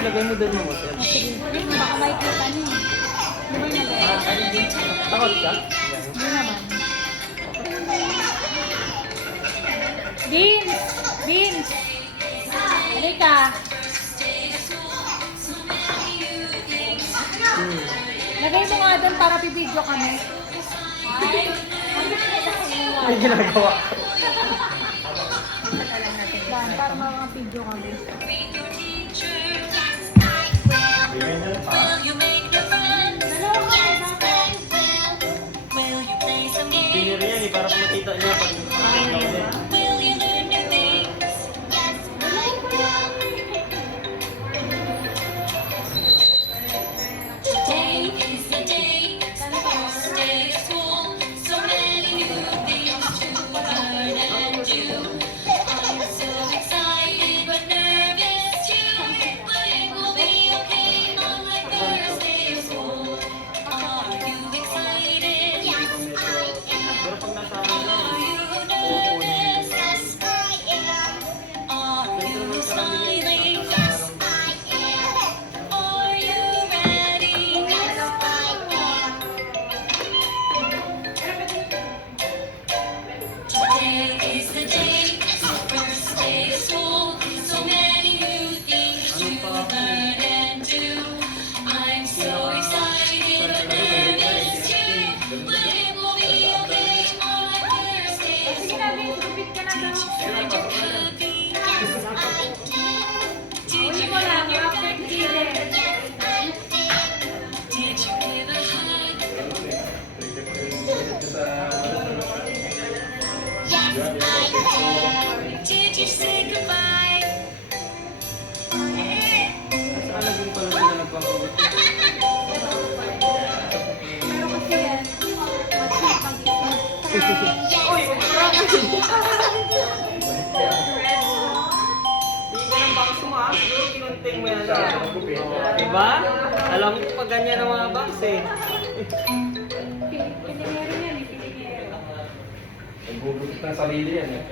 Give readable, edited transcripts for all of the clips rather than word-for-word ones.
Ilagay mo doon mo, sir. Sige. Baka may kita niyo. Hindi mo na Takot ka? Hindi naman. Beans! Beans! Halika! Lagay mo nga doon para pipidyo kami. Ay, ginagawa. Yan, para mga video kami. Pinir yan eh, para makita niya pag Did you say goodbye? saan naging pala na nagpapalit? Uy, hindi ka ng bangs mo ah. Siguro kinunting mo yan. Diba? Alam mo pag ganyan ang mga bangs eh. Nagbubukit ng sarili yan eh.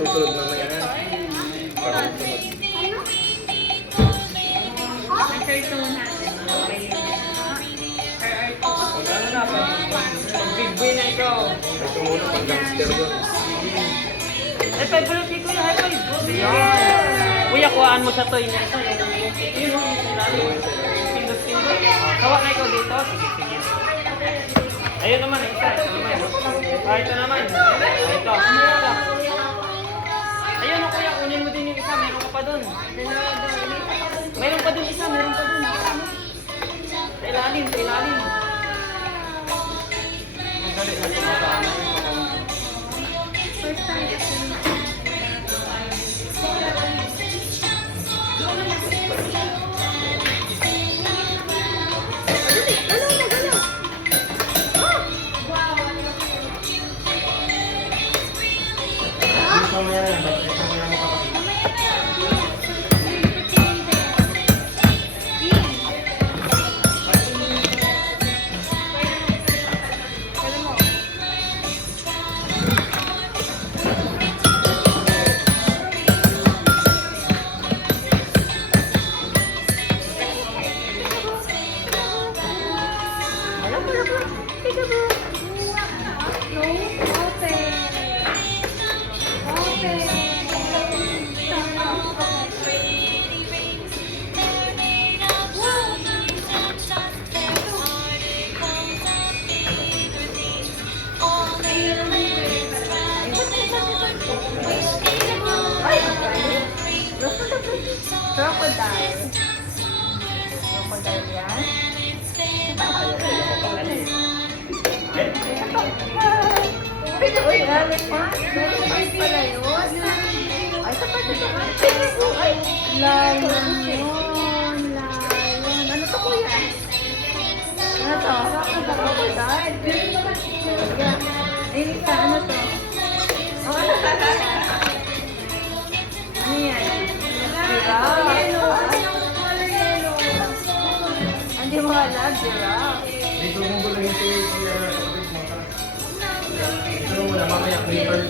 Susunod na yan. Parang susunod. Ano na, pag big boy na ikaw. Ito muna pag gangster doon. Eh, favorite ko yung high five. Kuya, kuhaan mo sa toy na ito. Yun, single. Kawa na ikaw dito. Sige. Ayun naman, isa. Ito naman. Ito. Ayun, kuya, kunin mo din yung isa. Meron ka pa pa dun. Meron pa dun isa, meron pa dun. Sa ilalim, sa ilalim. Ang galit na tumatama yun. First time kasi. Crocodile. Crocodile yan. Uy, elephant. Elephant pala yun. Ay, sapat ito. Ay, lion yun. Lion. Ano to, kuya? Ano to? Crocodile. Ay, Lisa, ano to? Oh, ano yan? Giraffe. Hindi mo alam, giraffe. Dito mo ba lang ito yung ito mo na mamaya paper.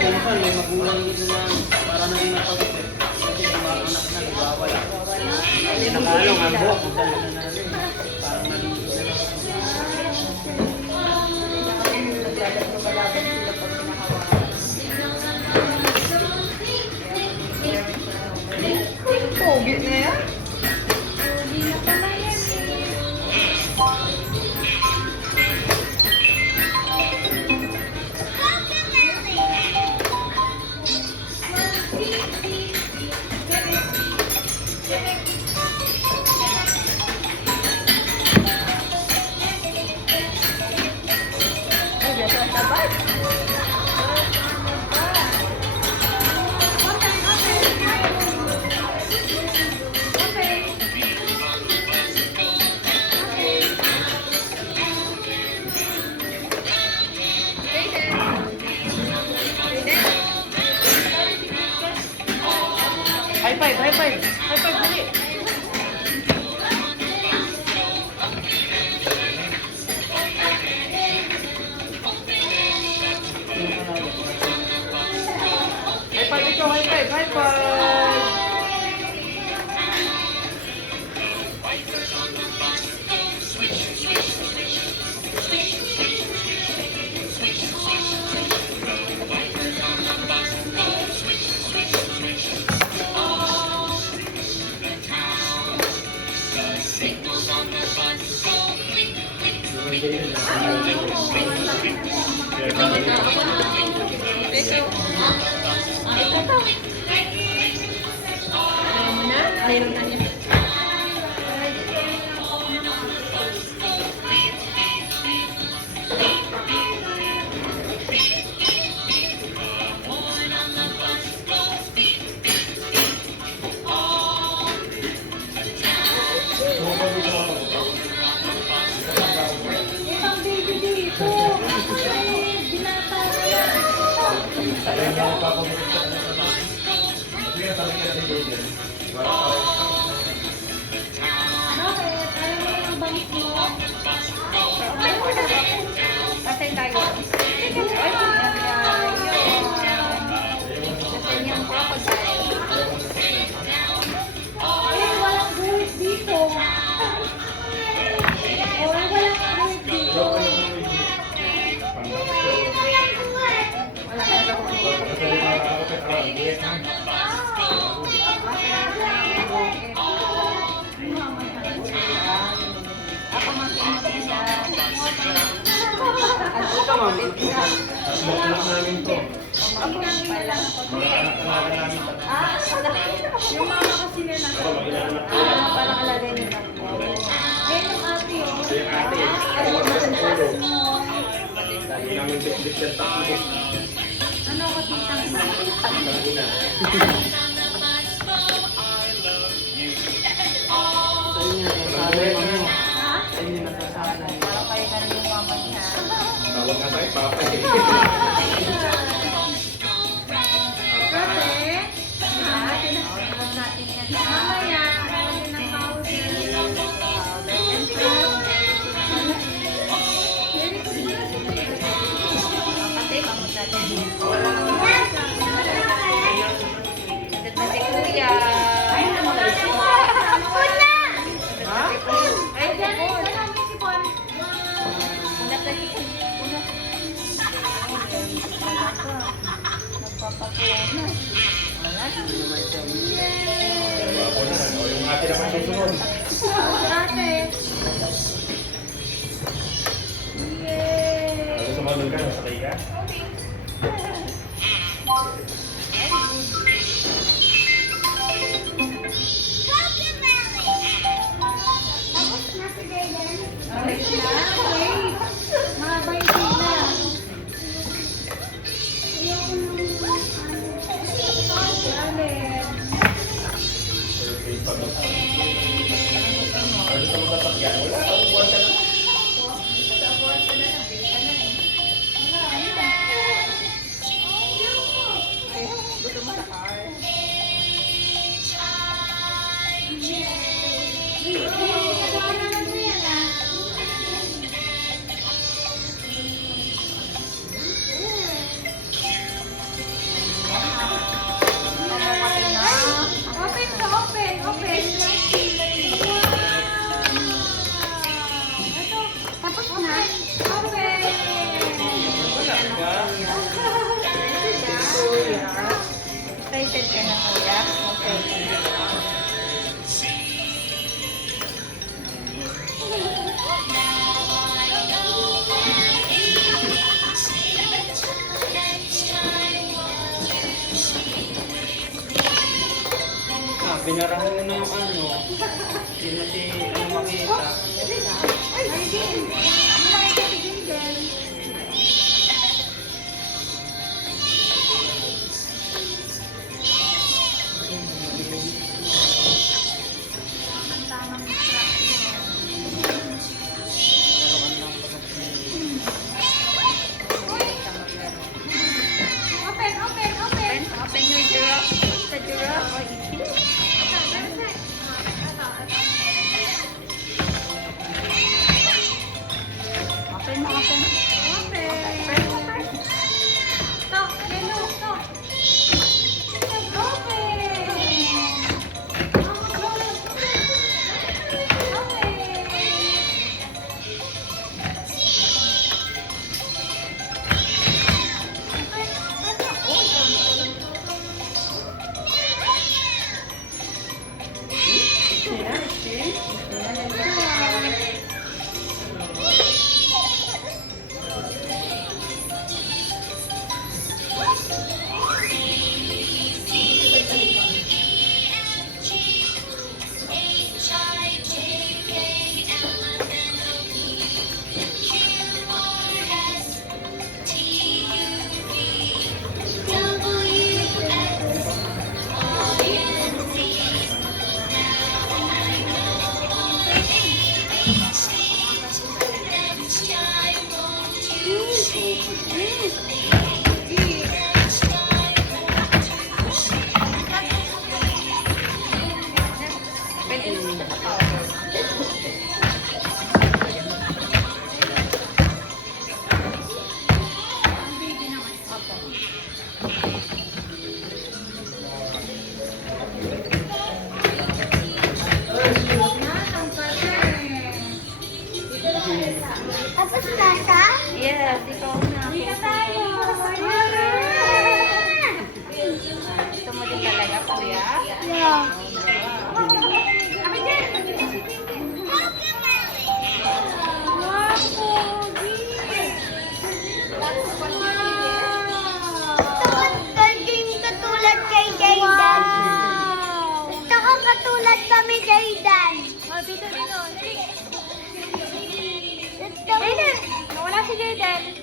Minsan may magulang dito na para na rin napagod eh. Kasi yung mga anak na nagwawala. Kasi nakalong ang buhok. Kung dalawa na rin. Parang nalito na lang. Naglalaglaban sila pag pinakawalan. Pogi na yan? Pogi na pala yan eh. High five, high five. High five, dali. High five ito, high five, high five. Ayaw na niya. Isang baby dito. Ay, binata na yan. Kaya niya ako papabulit ka na sa mga. Sige, sabi ka na si Jordan. Para Ako mag-isa. Ikaw, ma'am. Bakit namin to? Ako pala. Mga anak-anak namin. Yung mama kasi nila. Parang alagay nila. Eh, yung ate yun. Yung ate. Ay, yung matanda. Lagi namin bit-bit yan tatlo. Ano ako titang isa? Lagi na. Saan niya nasasanay, ma'am? Ha? Saan niya nasasanay? Parang kayo na rin yung mama niya. Tawag nga tayo, papa. Kasi, tinatawag natin yan. Mamaya, meron din ng powder. Kapatid, kamusta natin? Dati kuya. Ay, Ay, dyan. Nagpapakuha na. Ako na. O, yung ate naman susunod. Ate. Yay! Ano sumunod ka? Nasakay ka? Okay na? Wait. Mahaba yung sila. Alin? Survey pa ba? Ano sa mga sasakyan? Wala. Uwan ka na. Gusto mo sa car? Open ka, open, open. Ito, tapos na. Open. Excited ka na, kuya? Okay. Binarahan mo na yung ano. Hindi na si ano makita. Ay, din. Ano nakita si Gingan? Ang tamang instruction. Open, open, open. Open your giraffe. Sa giraffe. Open, open. Open. Stop, yellow, stop. Tapos na siya? Yes, ikaw na. Hindi na tayo. Kami din! Wow, pogi! Gusto ko maging katulad kay Jaydan. Gusto ko katulad kami, Jaydan. Oh, dito. Gusto ko Jayden! Nawala si Jayden.